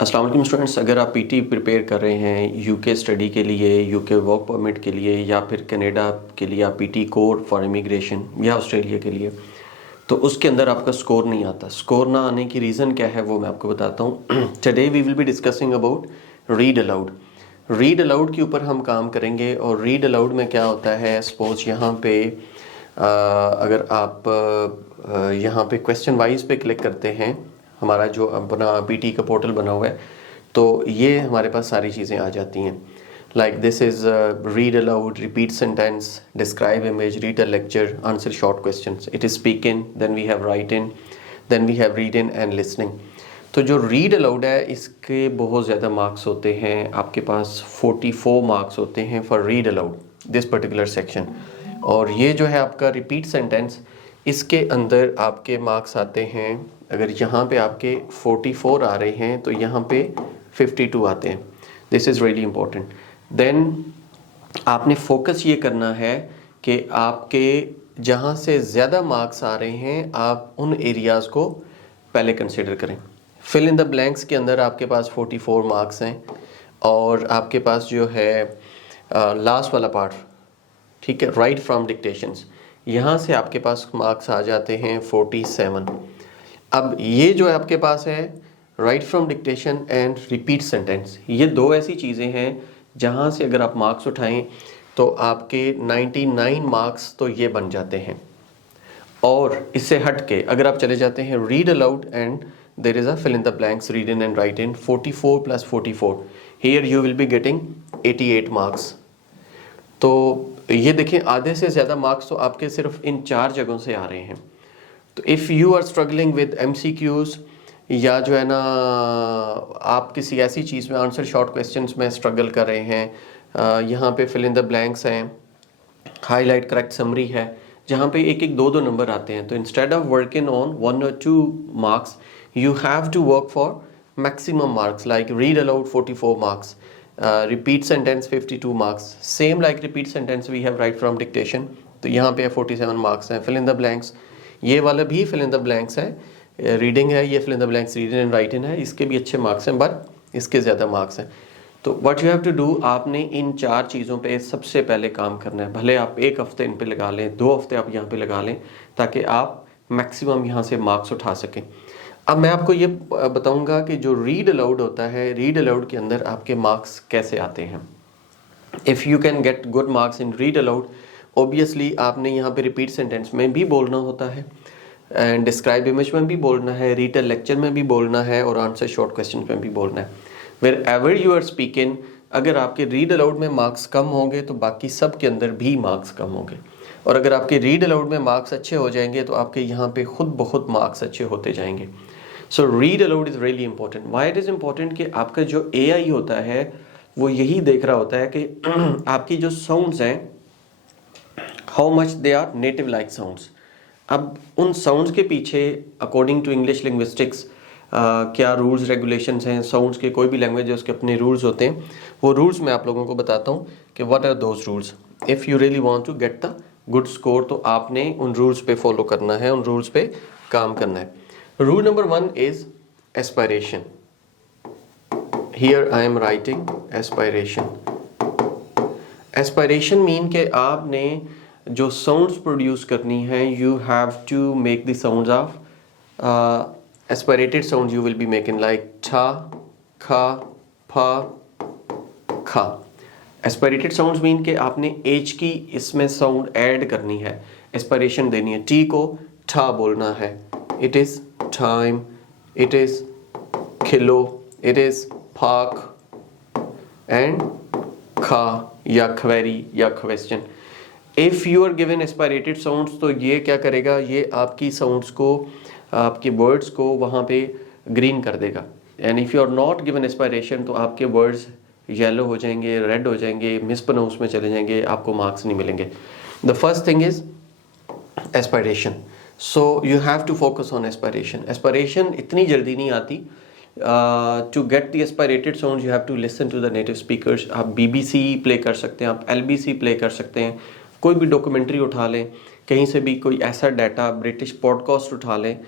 अस्सलाम वालेकुम स्टूडेंट्स, अगर आप पीटी प्रिपेयर कर रहे हैं यूके स्टडी के लिए, यूके वर्क परमिट के लिए या फिर कनाडा के लिए आप पीटी कोर फॉर इमिग्रेशन या ऑस्ट्रेलिया के लिए, तो उसके अंदर आपका स्कोर नहीं आता। स्कोर ना आने की रीज़न क्या है वो मैं आपको बताता हूँ। Today we will be discussing about read aloud. Read aloud के ऊपर हम काम करेंगे। और रीड अलाउड में क्या होता है, सपोज यहाँ पे अगर आप यहाँ पे क्वेश्चन वाइज पे क्लिक करते हैं, हमारा जो अपना पीटी का पोर्टल बना हुआ है, तो ये हमारे पास सारी चीज़ें आ जाती हैं। Like this is read aloud, repeat sentence, describe image, read a lecture, answer short questions. It is speaking, then we have writing, then we have reading and listening. तो जो read aloud है इसके बहुत ज़्यादा marks होते हैं, आपके पास 44 marks होते हैं for read aloud this particular section. और ये जो है आपका रिपीट सेंटेंस, इसके अंदर आपके मार्क्स आते हैं, अगर यहाँ पे आपके 44 आ रहे हैं तो यहाँ पे 52 आते हैं। This is really important. Then आपने फोकस ये करना है कि आपके जहाँ से ज़्यादा मार्क्स आ रहे हैं आप उन एरियाज़ को पहले कंसिडर करें। फिल इन द ब्लैंक्स के अंदर आपके पास 44 मार्क्स हैं और आपके पास जो है लास्ट वाला पार्ट, ठीक है, राइट फ्रॉम डिक्टेशंस, यहाँ से आपके पास मार्क्स आ जाते हैं 47। अब ये जो आपके पास है right from dictation and repeat sentence, ये दो ऐसी चीज़ें हैं जहाँ से अगर आप मार्क्स उठाएं तो आपके 99 मार्क्स तो ये बन जाते हैं। और इससे हट के अगर आप चले जाते हैं read aloud and there is a fill in the blanks, reading and writing, 44 plus 44, here you will be getting 88 marks. तो ये देखें, आधे से ज़्यादा मार्क्स तो आपके सिर्फ इन 4 जगहों से आ रहे हैं। तो if you are struggling with MCQs या जो है ना आप किसी ऐसी चीज़ में आंसर शॉर्ट क्वेश्चंस में स्ट्रगल कर रहे हैं, यहाँ पे फिल इन द ब्लैंक्स हैं, हाईलाइट करेक्ट समरी है, जहाँ पे एक एक दो दो नंबर आते हैं, तो instead of working on 1 or 2 marks you have to work for maximum marks. Like read aloud 44 marks, repeat sentence 52 marks, same like repeat sentence we have write from dictation, तो यहाँ पे 47 मार्क्स हैं। Fill in the blanks, ये वाला भी fill in the blanks है, reading है, ये fill in the blanks reading and writing है, इसके भी अच्छे मार्क्स हैं बट इसके ज़्यादा मार्क्स हैं। तो what you have to do, आपने इन 4 चीज़ों पे सबसे पहले काम करना है। भले आप 1 हफ्ते इन पे लगा लें, 2 हफ्ते आप यहाँ पे लगा लें, ताकि आप मैक्सिमम यहाँ से मार्क्स उठा सकें। अब मैं आपको ये बताऊँगा कि जो रीड अलाउड होता है, रीड अलाउड के अंदर आपके मार्क्स कैसे आते हैं। If you can get good marks in read aloud, obviously आपने यहाँ पे रिपीट सेंटेंस में भी बोलना होता है एंड डिस्क्राइब इमेज में भी बोलना है, रीड अ लेक्चर में भी बोलना है और आंसर शॉर्ट क्वेश्चन में भी बोलना है। Wherever you are speaking, अगर आपके रीड अलाउड में मार्क्स कम होंगे तो बाकी सब के अंदर भी मार्क्स कम होंगे, और अगर आपके रीड अलाउड में मार्क्स अच्छे हो जाएंगे तो आपके यहाँ पे खुद ब खुद मार्क्स अच्छे होते जाएंगे। So read aloud is really important. Why it is important कि आपका जो AI होता है वो यही देख रहा होता है कि आपकी जो साउंड्स हैं, how much they are native like sounds. अब उन साउंड्स के पीछे अकॉर्डिंग टू इंग्लिश लिंग्विस्टिक्स क्या रूल्स रेगुलेशंस हैं। साउंड्स के कोई भी लैंग्वेज है उसके अपने रूल्स होते हैं, वो रूल्स मैं आप लोगों को बताता हूँ कि what are those rules. If you really want to get the good score तो आपने उन रूल्स पे फॉलो करना है, उन रूल्स पे काम करना है। Rule number 1 is aspiration. Here I am writing aspiration. Aspiration mean के आपने जो साउंड्स प्रोड्यूस करनी है, you have to make the sounds of aspirated sounds you will be making, like ठा, खा, फा, खा। एस्पायरेटेड साउंड्स मीन के आपने एच की इसमें साउंड ऐड करनी है, एस्पायरेशन देनी है। टी को ठा बोलना है, it is time, it is खिलो, इट इज़ फाक, एंड खा या क्वेरी या question. If you are given aspirated sounds तो ये क्या करेगा, ये आपकी साउंड्स को, आपके वर्ड्स को वहाँ पे ग्रीन कर देगा। And if you are not given aspiration तो आपके वर्ड्स येलो हो जाएंगे, रेड हो जाएंगे, मिसप्रोनाउंस में चले जाएंगे, आपको मार्क्स नहीं मिलेंगे। The first thing is aspiration. So you have to focus on aspiration. Aspiration इतनी जल्दी नहीं आती। To get the aspirated sounds you have to listen to the native speakers. आप BBC प्ले कर सकते हैं, आप LBC प्ले कर सकते हैं, कोई भी डॉक्यूमेंट्री उठा लें, कहीं से भी कोई ऐसा डाटा, ब्रिटिश पॉडकास्ट उठा लें,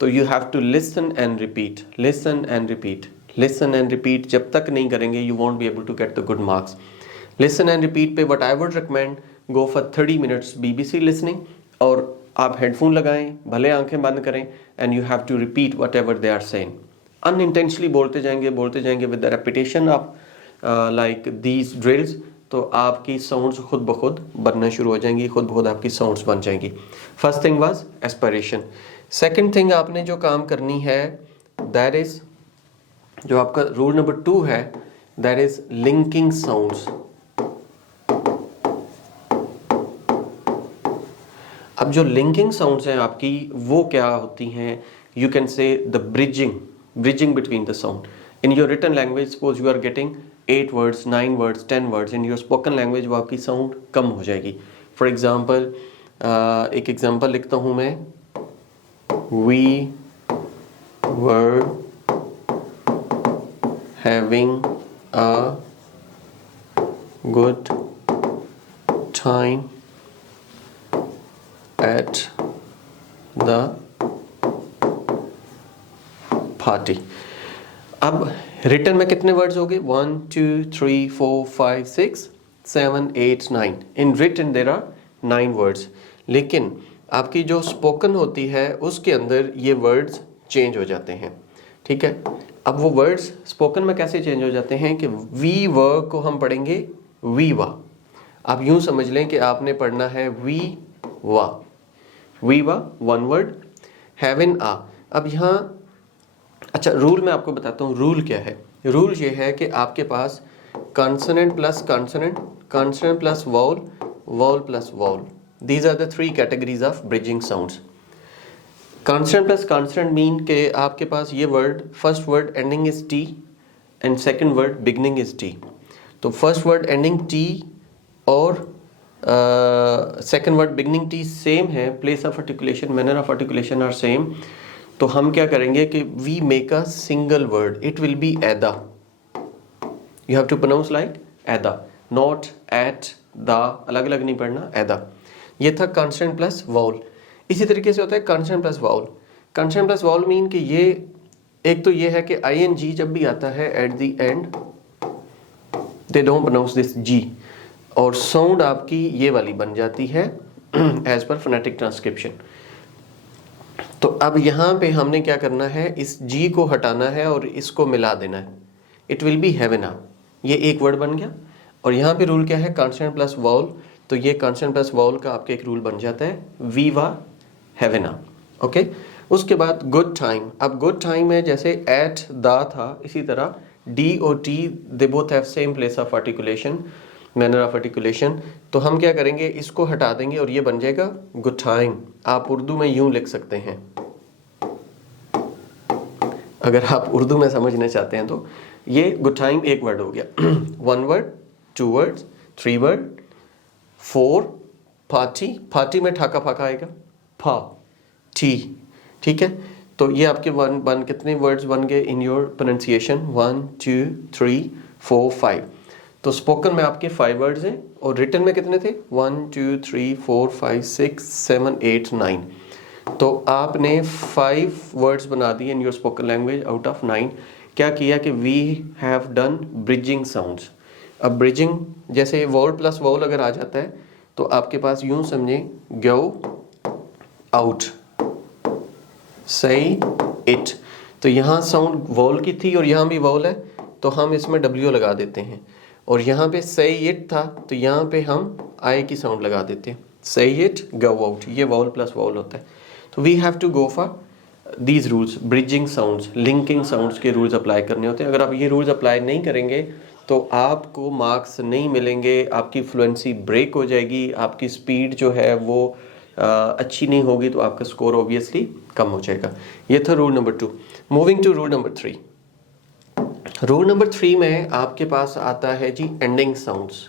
तो you have to listen and repeat, listen and repeat, listen and repeat जब तक नहीं करेंगे you won't be able to get the good marks. Listen and repeat पे what I would recommend, go for 30 minutes BBC listening, और आप headphone लगाएं, भले आंखें बंद करें, and you have to repeat whatever they are saying. Unintentionally बोलते जाएंगे with the repetition of like these drills, तो आपकी साउंड्स खुद ब खुद बनना शुरू हो जाएंगी, खुद ब खुद आपकी साउंड्स बन जाएंगी। First thing was aspiration. Second thing आपने जो काम करनी है दैट इज, जो आपका रूल नंबर 2 है, दैट इज लिंकिंग साउंड्स। अब जो लिंकिंग साउंड्स हैं आपकी वो क्या होती हैं, you can say the bridging between the sound. In your written language suppose you are getting 8 words, 9 words, 10 words, in your spoken language वो आपकी साउंड कम हो जाएगी। फॉर एग्जाम्पल एक एग्जाम्पल लिखता हूँ मैं, we were having a good time at the party। अब written में कितने वर्ड्स हो गए, 1 2 3 4 5 6 7 8 9। In written there are 9 words, लेकिन आपकी जो स्पोकन होती है उसके अंदर ये वर्ड्स चेंज हो जाते हैं। ठीक है, अब वो वर्ड्स स्पोकन में कैसे चेंज हो जाते हैं कि वी व को हम पढ़ेंगे वी वा। आप यूं समझ लें कि आपने पढ़ना है वी वा, वी वा वन वर्ड, हैविन आ। अब यहाँ अच्छा रूल मैं आपको बताता हूँ, रूल क्या है। रूल ये है कि आपके पास consonant plus consonant, consonant plus vowel, vowel plus vowel, these are the 3 categories of bridging sounds. Consonant plus consonant mean के आपके पास ये word, first word ending is T and second word beginning is T. तो first word ending T और second word beginning T same है, place of articulation, manner of articulation are same. तो हम क्या करेंगे कि we make a single word, it will be एदा। You have to pronounce like एदा, नॉट एट द, अलग अलग नहीं पढ़ना, एदा। ये था कॉन्सोनेंट प्लस वाउल। इसी तरीके से होता है consonant plus vowel. Consonant plus vowel mean कि ये एक तो ये है कि ING जब भी आता है at the end they don't pronounce this G, और साउंड आपकी ये वाली बन जाती है एज पर फोनेटिक ट्रांसक्रिप्शन। तो अब यहाँ पे हमने क्या करना है, इस जी को हटाना है और इसको मिला देना है, इट विल बी हेवेना। ये एक वर्ड बन गया। और यहाँ पे रूल क्या है, कॉन्सोनेंट प्लस वाउल। तो ये कॉन्सोनेंट प्लस वाउल का आपका एक रूल बन जाता है, वीवा हेवेना। ओके, उसके बाद गुड टाइम। अब गुड टाइम में जैसे एट द था, इसी तरह डी और T they both have same place of articulation, manner of articulation. तो हम क्या करेंगे, इसको हटा देंगे और ये बन जाएगा गुड टाइम। आप उर्दू में यूं लिख सकते हैं, अगर आप उर्दू में समझना चाहते हैं तो। ये गुड टाइम एक वर्ड हो गया। 1 word, 2 words, 3 word, 4 party, party में ठाका फाका आएगा, फा टी। ठीक है, तो ये आपके वन कितने वर्ड्स बन गए इन योर प्रोनाउंसिएशन, 1 2 3 4 5। तो स्पोकन में आपके 5 वर्ड्स हैं और रिटन में कितने थे, 1 2 3 4 5 6 7 8 9। तो आपने 5 वर्ड्स बना दिए in your spoken language out of 9। क्या किया कि we have done bridging sounds. अब ब्रिजिंग जैसे वॉल प्लस वॉल अगर आ जाता है तो आपके पास यूं समझें, गो आउट, से इट। तो यहाँ साउंड वॉल की थी और यहाँ भी वॉल है, तो हम इसमें W लगा देते हैं। और यहाँ पे से इट था तो यहाँ पे हम आई की साउंड लगा देते हैं, से इट गो आउट। ये वॉल प्लस वॉल होता है। तो we have to go for these rules, bridging sounds, linking sounds के रूल्स अप्लाई करने होते हैं। अगर आप ये रूल्स अप्लाई नहीं करेंगे तो आपको मार्क्स नहीं मिलेंगे, आपकी फ्लुएंसी ब्रेक हो जाएगी, आपकी स्पीड जो है वो अच्छी नहीं होगी, तो आपका स्कोर ऑब्वियसली कम हो जाएगा। ये था rule number 2। Moving to rule number 3। Rule number 3 में आपके पास आता है जी एंडिंग साउंड्स।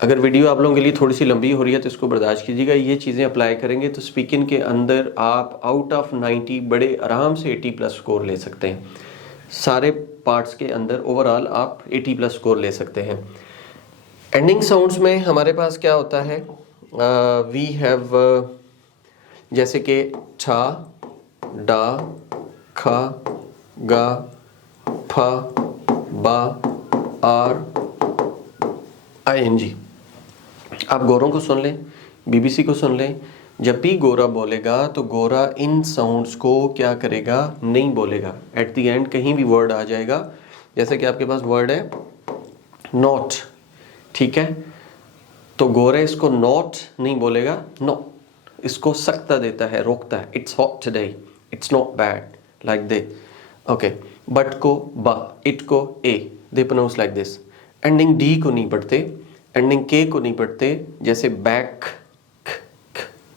अगर वीडियो आप लोगों के लिए थोड़ी सी लंबी हो रही है तो इसको बर्दाश्त कीजिएगा। ये चीज़ें अप्लाई करेंगे तो स्पीकिंग के अंदर आप आउट ऑफ 90 बड़े आराम से 80+ स्कोर ले सकते हैं। सारे पार्ट्स के अंदर ओवरऑल आप 80+ स्कोर ले सकते हैं। एंडिंग साउंड्स में हमारे पास क्या होता है, वी हैव जैसे कि ठा, डा, खा, गा, फा, बा, आर, ING। आप गोरों को सुन लें, BBC को सुन लें, जब भी गोरा बोलेगा तो गोरा इन साउंड्स को क्या करेगा, नहीं बोलेगा। एट द एंड कहीं भी वर्ड आ जाएगा, जैसे कि आपके पास वर्ड है नॉट, ठीक है, तो गोरा इसको नॉट नहीं बोलेगा, नो, इसको सकता देता है, रोकता है। It's hot today, it's not bad, like they, okay. But को बा, इट को ए, they pronounce like this. Ending D को नहीं पढ़ते, एंडिंग के को नहीं पढ़ते, जैसे बैक,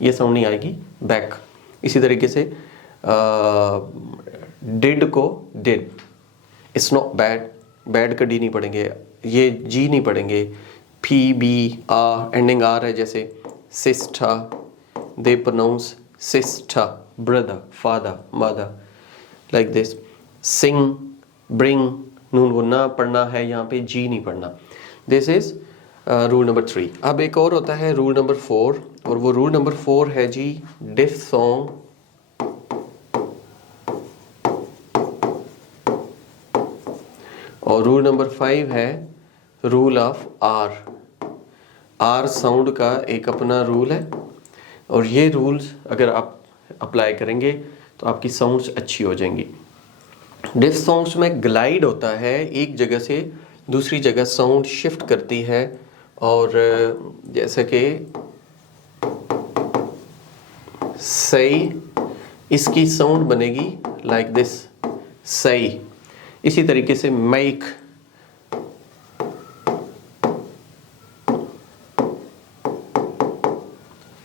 ये साउंड नहीं आएगी, बैक। इसी तरीके से डिड को did, it's not bad, bad का डी नहीं पढ़ेंगे, ये जी नहीं पढ़ेंगे। पी, बी, आ, एंडिंग आर है, जैसे sister, they pronounce sister, brother, father, mother, like this. Sing, bring, नून को ना पढ़ना है, यहाँ पे जी नहीं पढ़ना। This is rule number 3। अब एक और होता है रूल नंबर 4, और वो रूल नंबर 4 है जी डिफथोंग, और रूल नंबर 5 है rule of R. R sound का एक अपना रूल है, और ये रूल्स अगर आप अप्लाई करेंगे तो आपकी साउंड्स अच्छी हो जाएंगी। डिफथोंग्स में ग्लाइड होता है, एक जगह से दूसरी जगह साउंड शिफ्ट करती है, और जैसे कि सही, इसकी साउंड बनेगी लाइक दिस, सही। इसी तरीके से मेक,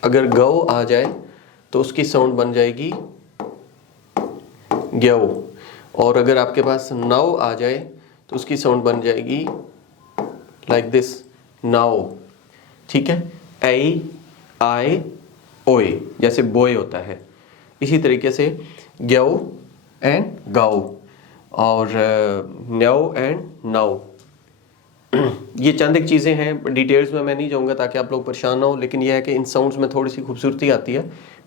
अगर गौ आ जाए तो उसकी साउंड बन जाएगी ग्यौ, और अगर आपके पास नाउ आ जाए तो उसकी साउंड बन जाएगी लाइक दिस, नाउ, ठीक है। ए, आई, ओए, जैसे बॉय होता है। इसी तरीके से ग्यौ एंड गाओ, और न्याओ एंड नाउ। ये चंद एक चीज़ें हैं, डिटेल्स में मैं नहीं जाऊँगा ताकि आप लोग परेशान ना हो, लेकिन यह है कि इन साउंड्स में थोड़ी सी खूबसूरती आती है।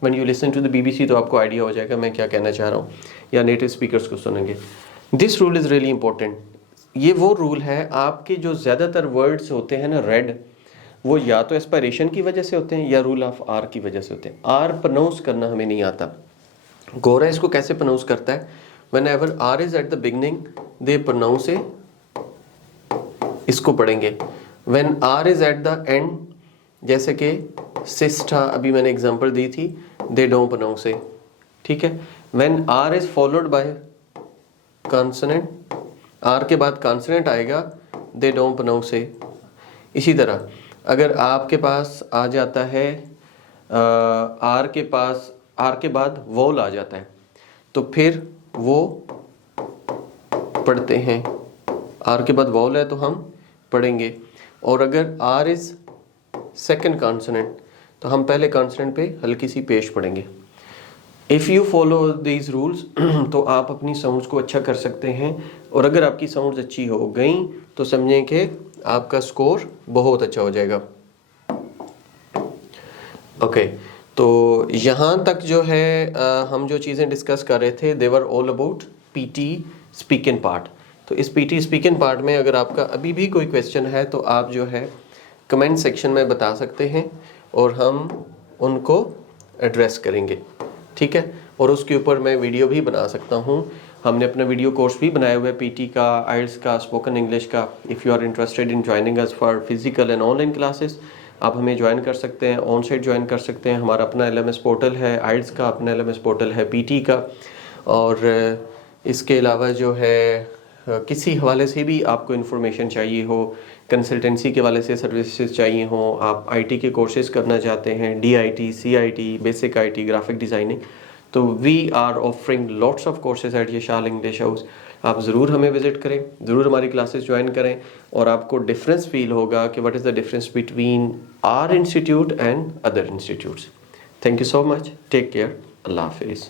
When you listen to the BBC तो आपको आइडिया हो जाएगा मैं क्या कहना चाह रहा हूँ, या नेटिव स्पीकर्स को सुनेंगे। This rule is really important. ये वो रूल है, आपके जो ज़्यादातर वर्ड्स होते हैं ना रेड, वो या तो एस्पायरेशन की वजह से होते हैं या रूल ऑफ आर की वजह से होते हैं। आर प्रोनाउंस करना हमें नहीं आता। गोरा इसको कैसे प्रोनाउंस करता है, whenever R is at the beginning they pronounce ए, इसको पढ़ेंगे। When R is at the end, जैसे कि सिस्टा, अभी मैंने एग्जांपल दी थी, दे डोंट प्रोनाउंस ए, ठीक है। When R is followed by consonant, R के बाद कॉन्सोनेंट आएगा, दे डोंट प्रोनाउंस ए। इसी तरह अगर आपके पास आ जाता है आर के बाद वोल आ जाता है, तो फिर वो पढ़ते हैं। आर के बाद वोल है तो हम पढ़ेंगे, और अगर आर इज सेकंड कॉन्सोनेंट तो हम पहले कॉन्सोनेंट पे हल्की सी पेश पढ़ेंगे। If you follow these rules तो आप अपनी साउंड्स को अच्छा कर सकते हैं, और अगर आपकी साउंड्स अच्छी हो गई तो समझें कि आपका स्कोर बहुत अच्छा हो जाएगा। ओके, तो यहाँ तक जो है हम जो चीज़ें डिस्कस कर रहे थे, they were all about PT speaking part. तो इस PT स्पीकिंग पार्ट में अगर आपका अभी भी कोई क्वेश्चन है तो आप जो है कमेंट सेक्शन में बता सकते हैं, और हम उनको एड्रेस करेंगे, ठीक है। और उसके ऊपर मैं वीडियो भी बना सकता हूँ। हमने अपना वीडियो कोर्स भी बनाया हुआ है PT का, आइल्स का, स्पोकन इंग्लिश का। If you are interested in joining us for physical and online classes, आप हमें ज्वाइन कर सकते हैं, ऑन साइट ज्वाइन कर सकते हैं। हमारा अपना LMS पोर्टल है, आइल्स का अपना LMS पोर्टल है, PT का। और इसके अलावा जो है किसी हवाले से भी आपको इन्फॉर्मेशन चाहिए हो, कंसल्टेंसी के वाले से सर्विसेज चाहिए हो, आप IT के कोर्सेज करना चाहते हैं, DIT, CIT, basic IT, graphic designing, तो we are offering lots of courses at Yashal English House. आप ज़रूर हमें विज़िट करें, ज़रूर हमारी क्लासेस ज्वाइन करें, और आपको डिफरेंस फील होगा कि what is the difference between our institute and other institutes. Thank you so much, take care, अल्लाह हाफिज़।